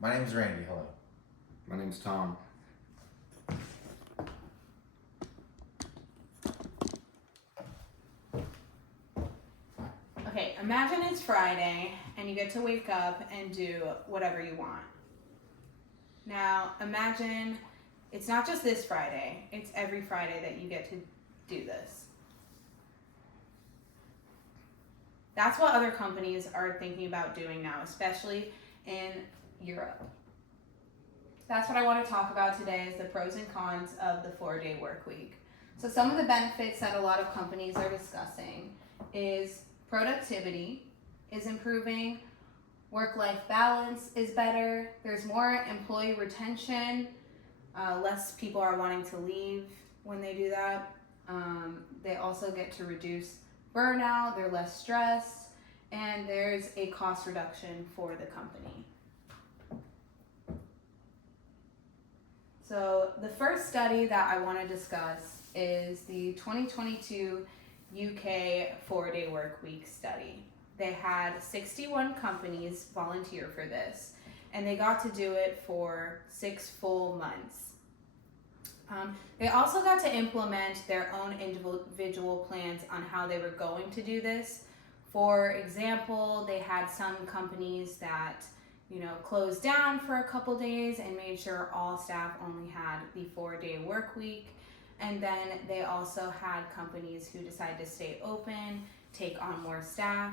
My name is Randy. Hello. My name's Tom. Okay, imagine it's Friday and you get to wake up and do whatever you want. Now, imagine it's not just this Friday, it's every Friday that you get to do this. That's what other companies are thinking about doing now, especially in Europe. That's what I want to talk about today is the pros and cons of the 4-day work week. So some of the benefits that a lot of companies are discussing is productivity is improving, work-life balance is better, there's more employee retention, less people are wanting to leave when they do that. They also get to reduce burnout, they're less stressed, and there's a cost reduction for the company. So the first study that I want to discuss is the 2022 UK 4-day work week study. They had 61 companies volunteer for this, and they got to do it for 6 full months. They also got to implement their own individual plans on how they were going to do this. For example, they had some companies that closed down for a couple days and made sure all staff only had the 4-day work week. And then they also had companies who decided to stay open, take on more staff.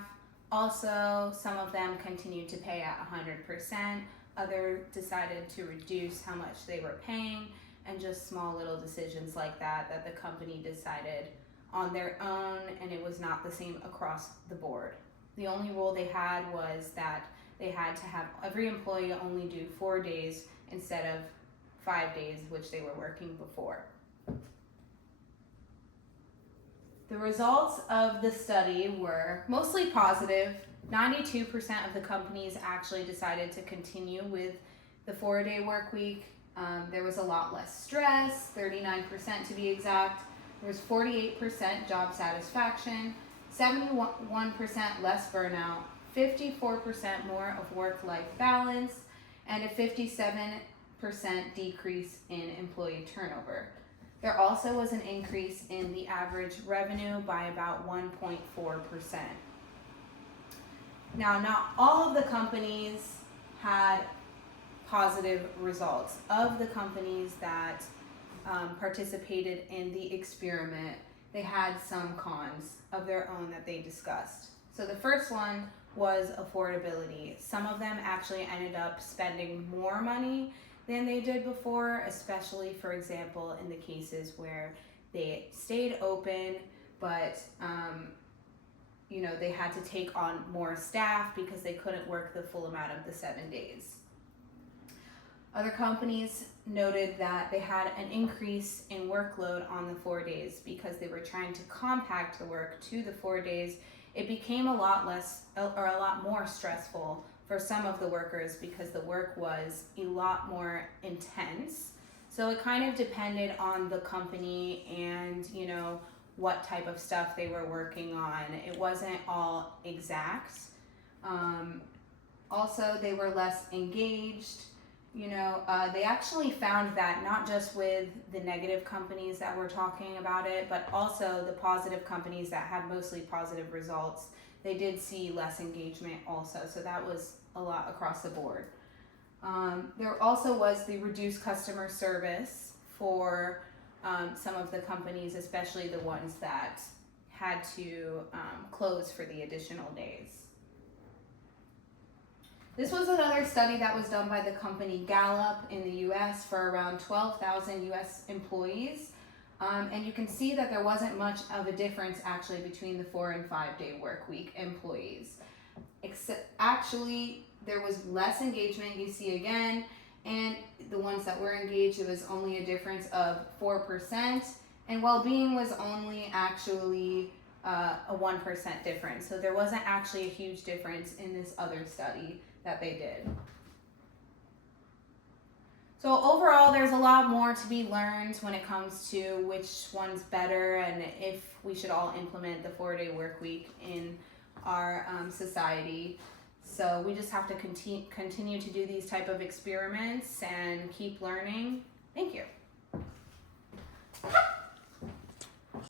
Also, some of them continued to pay at 100%. Others decided to reduce how much they were paying, and just small little decisions like that the company decided on their own, and it was not the same across the board. The only rule they had was that they had to have every employee only do 4 days instead of 5 days, which they were working before. The results of the study were mostly positive. 92% of the companies actually decided to continue with the 4-day work week. There was a lot less stress, 39% to be exact. There was 48% job satisfaction, 71% less burnout, 54% more of work-life balance, and a 57% decrease in employee turnover. There also was an increase in the average revenue by about 1.4%. Now, not all of the companies had positive results. Of the companies that participated in the experiment, they had some cons of their own that they discussed. So the first one was affordability. Some of them actually ended up spending more money than they did before, especially, for example, in the cases where they stayed open, but they had to take on more staff because they couldn't work the full amount of the 7 days. Other companies noted that they had an increase in workload on the 4 days because they were trying to compact the work to the 4 days. It became a lot more stressful for some of the workers because the work was a lot more intense. So it kind of depended on the company and, what type of stuff they were working on. It wasn't all exact. Also, they were less engaged. They actually found that not just with the negative companies that were talking about it, but also the positive companies that had mostly positive results, they did see less engagement also. So that was a lot across the board. There also was the reduced customer service for some of the companies, especially the ones that had to close for the additional days. This was another study that was done by the company Gallup in the US for around 12,000 US employees. And you can see that there wasn't much of a difference actually between the 4 and 5-day work week employees. Actually, there was less engagement, you see again, and the ones that were engaged, it was only a difference of 4%, and well-being was only actually a 1% difference. So there wasn't actually a huge difference in this other study that they did. So overall, there's a lot more to be learned when it comes to which one's better and if we should all implement the 4-day work week in our society. So we just have to continue to do these type of experiments and keep learning